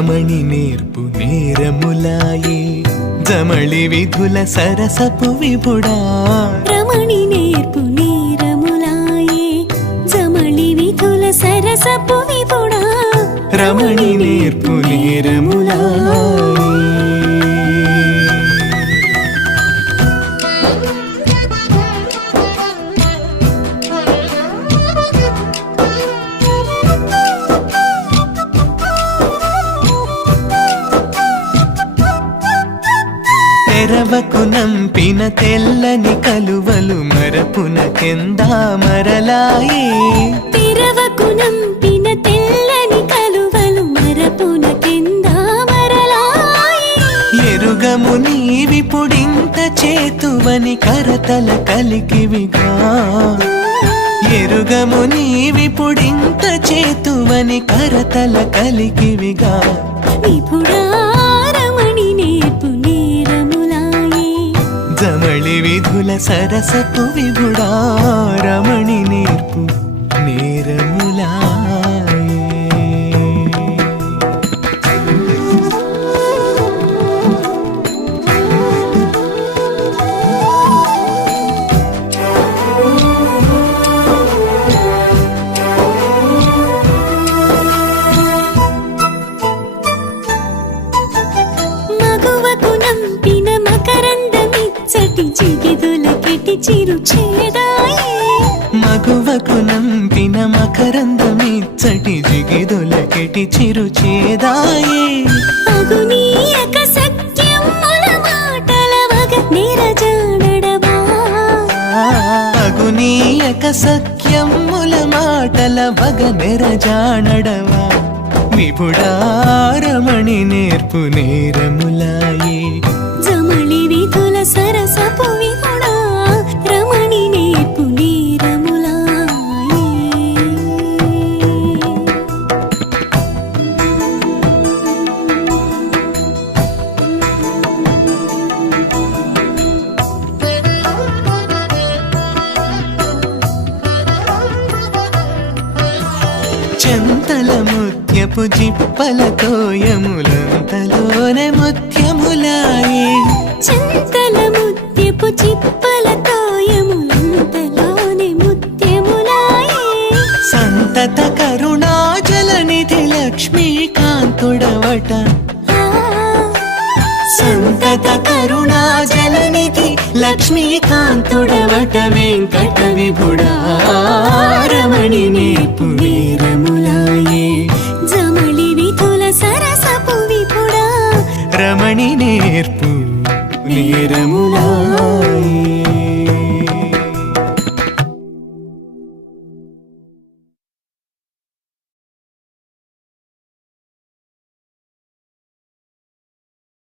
రమణి నేర్పు నేరములాయే జమళి విధుల సరసపు విభుడా రమణి నేర్పు నేరములాయే జమళి విధుల సరసపు విభుడా రమణి నేర్పు నేరములాయే తెరవకు నంపిన తెల్లని కలువలు మరపున కెందా మరలాయే తెరవకు నంపిన తెల్లని కలువలు మరపున కెందా మరలాయే ఎరుగము నీవిపుడింత చేతువని కరతల కలికివిగా ఎరుగము నీవిపుడింత చేతువని కరతల కలికివిగా విభుడా రమణి నేర్పు నేరములాయే జమళి విధుల సరసపు విభుడా రమణి నేర్పు నేరములాయే మగువకు నంపిన మకరందమిచ్చటి జిగిదులకెటి చిరు చేదాయే మగువకు నంపిన మకరందమిచ్చటి జిగిదొలకెటి చిరు చేదాయే అగునీయక సత్యముల మాటల వగ నిరజానడవా అగునీయక సఖ్యముల మాటల వగ నెరజానడవా విభుడా రమణి నేర్పు నేరములాయే జమళి విధుల సరసపు విభుడా రమణి నేర్పు నేరములాయే చెంతల ముత్యపు జిప్పలతో యములంతలోనే ముత్యములాయే చింతల ముత్యపు చిప్పలతో యములంతలోని ముత్యములాయే సంతత కరుణాజలనిధి లక్ష్మీకాంతుడవట సంతత కరుణాజలనిధి లక్ష్మీకాంతుడవట వెంకట విభుడా